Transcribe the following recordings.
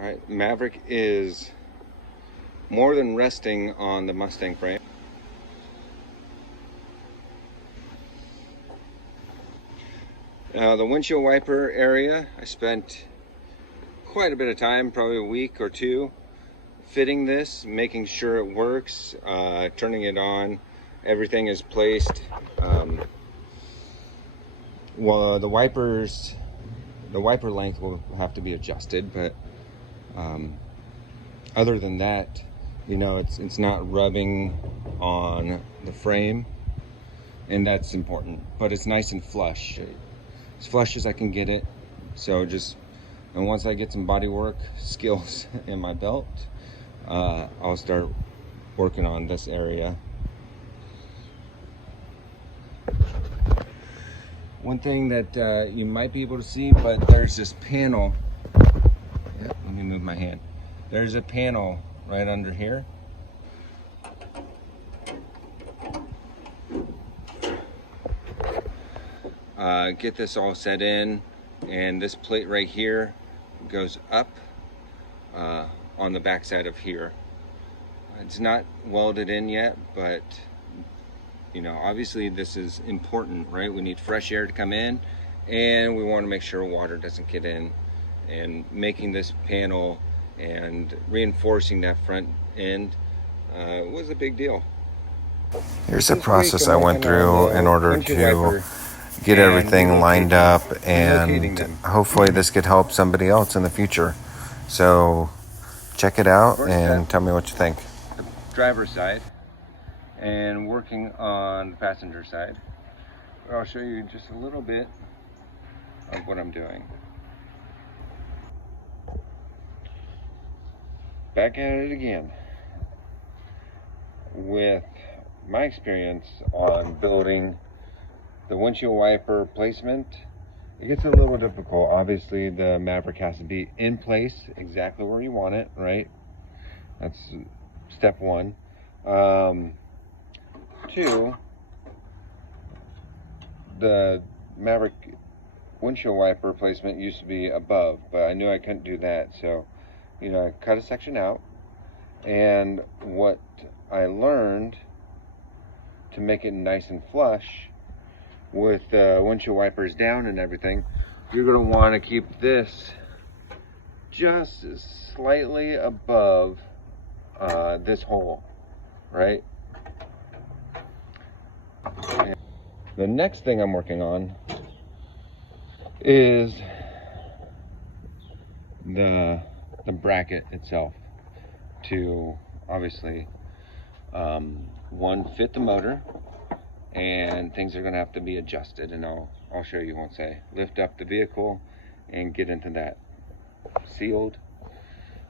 Alright, Maverick is more than resting on the Mustang frame. The windshield wiper area, I spent quite a bit of time, probably a week or two, fitting this, making sure it works, turning it on. Everything is placed. Well, the wiper length will have to be adjusted, but other than that, you know, it's not rubbing on the frame, and that's important. But it's nice and flush, as flush as I can get it. So and once I get some bodywork skills in my belt, I'll start working on this area. One thing that you might be able to see, but there's this panel. Yeah, let me move my hand. There's a panel right under here. Get this all set in, and this plate right here goes up on the back side of here. It's not welded in yet, but you know, obviously this is important, right? We need fresh air to come in, and we want to make sure water doesn't get in. And making this panel and reinforcing that front end was a big deal. Here's the process I went through in order to get everything lined up, and hopefully this could help somebody else in the future. So check it out and tell me what you think. The driver's side and working on the passenger side. I'll show you just a little bit of what I'm doing. Back at it again with my experience on building the windshield wiper placement. It gets a little difficult. Obviously the Maverick has to be in place exactly where you want it, right? That's step one. Two, the Maverick windshield wiper placement used to be above, but I knew I couldn't do that, so you know, I cut a section out. And what I learned to make it nice and flush with windshield wipers down and everything, you're going to want to keep this just slightly above this hole, right? And the next thing I'm working on is the bracket itself, to obviously one, fit the motor, and things are going to have to be adjusted, and I'll show you once I lift up the vehicle and get into that. Sealed.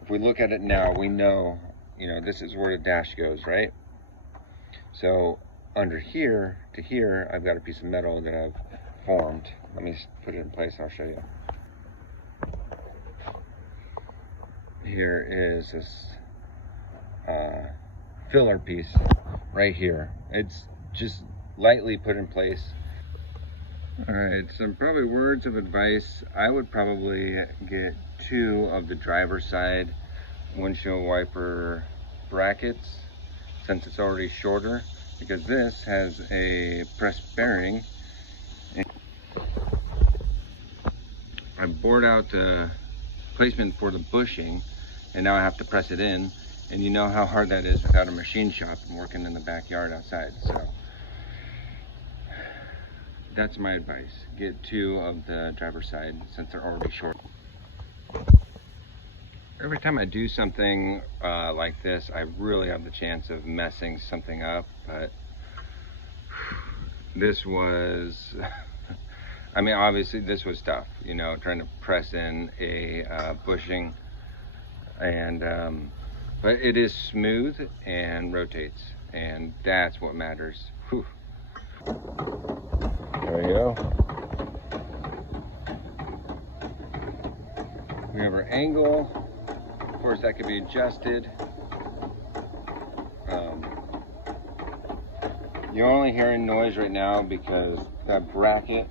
If we look at it now, we know, you know, this is where the dash goes, right? So under here to here, I've got a piece of metal that I've formed. Let me put it in place, I'll show you. Here is this filler piece right here. It's just lightly put in place. All right, some probably words of advice. I would probably get 2 of the driver's side windshield wiper brackets, since it's already shorter, because this has a press bearing. I bored out the placement for the bushing, and now I have to press it in, and you know how hard that is without a machine shop and working in the backyard outside. So that's my advice. Get 2 of the driver's side since they're already short. Every time I do something like this, I really have the chance of messing something up, but this was I mean, obviously this was tough, you know, trying to press in a bushing, and but it is smooth and rotates, and that's what matters. Whew. There we go. We have our angle. Of course, that could be adjusted. You're only hearing noise right now because that bracket.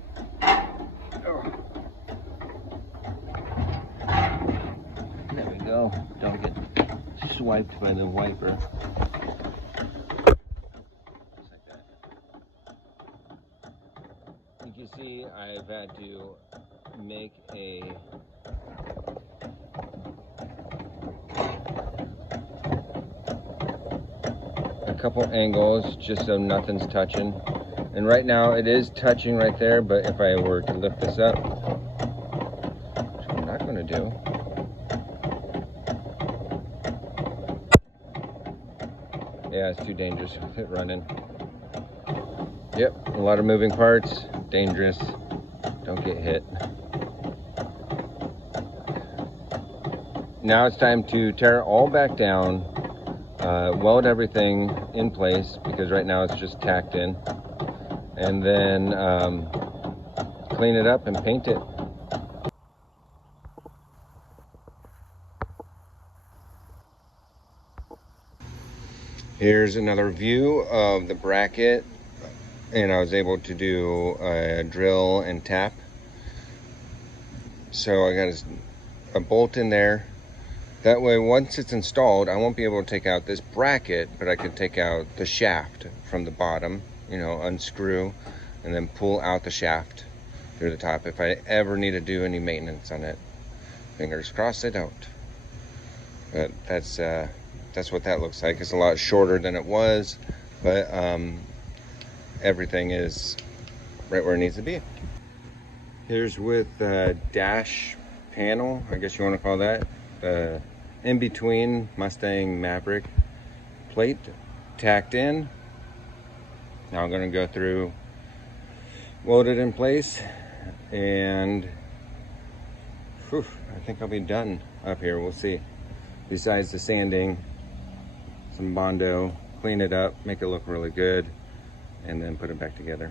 There we go. Don't get swiped by the wiper. Just like that. You can see I've had to make a couple angles just so nothing's touching. And right now it is touching right there, but if I were to lift this up, which I'm not going to do, yeah, it's too dangerous with it running. Yep, a lot of moving parts, dangerous, don't get hit. Now it's time to tear it all back down, weld everything in place, because right now it's just tacked in, and then clean it up and paint it. Here's another view of the bracket, and I was able to do a drill and tap. So I got a bolt in there. That way, once it's installed, I won't be able to take out this bracket, but I can take out the shaft from the bottom, you know, unscrew, and then pull out the shaft through the top if I ever need to do any maintenance on it. Fingers crossed I don't. But that's what that looks like. It's a lot shorter than it was, but everything is right where it needs to be. Here's with the dash panel, I guess you want to call that. In between Mustang Maverick plate tacked in. Now I'm going to go through, weld it in place, and whew, I think I'll be done up here. We'll see. Besides the sanding, some Bondo, clean it up, make it look really good, and then put it back together.